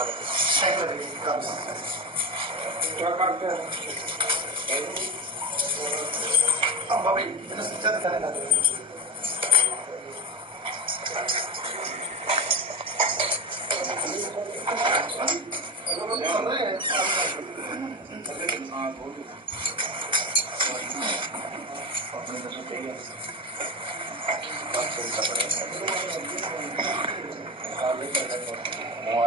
verificabile. Sempre verificabile. Ah, va bene, non aspettate che la Thank you.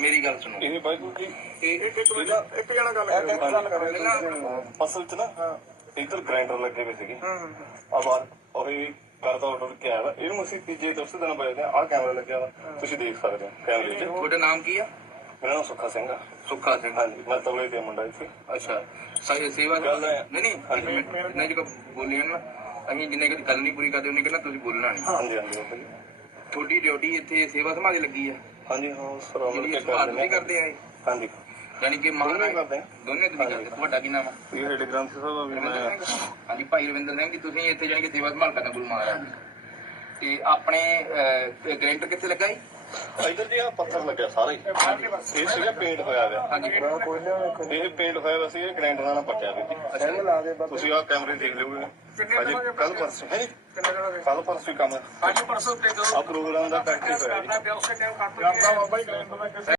ਮੇਰੀ ਗੱਲ ਸੁਣੋ ਇਹ ਵਾਹਿਗੁਰੂ ਜੀ ਇੱਕ ਇੱਕ ਮਿੰਟ ਇੱਕ ਜਣਾ ਗੱਲ ਕਰ ਰਿਹਾ ਗੱਲ ਕਰ ਰਿਹਾ ਫਸਲ ਚ ਨਾ ਇੱਧਰ ਗ੍ਰਾਈਂਡਰ ਲੱਗੇ ਹੋਏ ਸੀਗੇ ਹਾਂ ਹਾਂ ਆਵਾਜ਼ ਉਹ ਹੀ ਕਰਦਾ ਆਰਡਰ ਕਿਹਾ ਵਾ ਇਹਨੂੰ ਅਸੀਂ ਤੀਜੇ ਦਸਤੇ ਦਿਨ ਬਾਅਦ ਆ ਕੈਮਰਾ ਲੱਗਿਆ ਵਾ ਤੁਸੀਂ ਦੇਖ ਸਕਦੇ ਹੋ ਕੈਮਰੇ ਚ ਤੁਹਾਡਾ ਨਾਮ ਕੀ ਆ ਮੇਰਾ ਨਾਮ ਸੁੱਖਾ ਸਿੰਘ ਆ ਸੁੱਖਾ ਸਿੰਘ ਹਾਂਜੀ ਮੈਂ ਤਵਲੇ ਦੇ ਮੁੰਡਾ ਇੱਥੇ ਅੱਛਾ ਸਹੀ ਸੇਵਾ ਗੱਲ ਨਹੀਂ ਨਹੀਂ ਹਾਂਜੀ ਮੈਂ ਜੀ ਬੋਲੀ ਹਾਂ ਨਾ ਅਮੀ ਜਿੰਨੇ ਕਦੇ ਗੱਲ ਨਹੀਂ ਪੂਰੀ ਕਰਦੇ ਉਹਨੇ ਕਿਹਾ ਤੁਸੀਂ ਬੋਲਣਾ ਨਹੀਂ ਹਾਂਜੀ ਹਾਂਜੀ ਥੋੜੀ ਡਿਊਟੀ ਇੱਥੇ ਸੇਵਾ ਸਮਾਜ ਲੱਗੀ ਆ ਹਾਂਜੀ ਹਾਂ ਸਰਵਰ ਤੇ ਕਰਦੇ ਨੇ ਕਰਦੇ ਆਏ ਹਾਂਜੀ ਯਾਨੀ ਕਿ ਮਾਰ ਰਹੇ ਦੋਨੇ ਤੁਸੀਂ ਕਰਦੇ ਤੁਹਾਡਾ ਕੀ ਨਾਮ ਹੈ ਇਹ ਰੇਡੀ ਗ੍ਰਾਮ ਸਾਹਿਬ ਵੀ ਮੈਂ ਹਾਂਜੀ ਭਾਈ ਰਵਿੰਦਰ ਸਿੰਘ ਜੀ ਤੁਸੀਂ ਇੱਥੇ ਜਾਣ ਕੇ ਸੇਵਾ ਸੰਭਾਲ ਕਰਨਾ ਗੁਰੂ ਮਹਾਰਾਜ ਤੇ ਆਪਣੇ ਗ੍ਰੈਂਟਰ ਕਿੱਥੇ ਲੱਗਾ ਜੀ ਇਧਰ ਜੀ ਆ ਪੱਥਰ ਲੱਗਿਆ ਸਾਰੇ ਇਹ ਸਿਰੇ ਪੇਂਟ ਹੋਇਆ ਵਾ ਹਾਂਜੀ ਕੋਈ ਨਾ ਇਹ ਪੇਂਟ ਹੋਇਆ ਵਾ ਸੀ ਇਹ ਗ੍ਰੈਂਟਰ ਨਾਲ ਪੱਟਿਆ ਵੀ ਤੁਸੀਂ ਆ ਕੈਮਰੇ ਦੇਖ ਲਿਓਗੇ Fala para, para, você, hein? para, você, para você, o senhor, calma. Fala para o senhor, camarada, Fala para o senhor, calma. Fala para é. o senhor, calma. Fala para o senhor, calma. Fala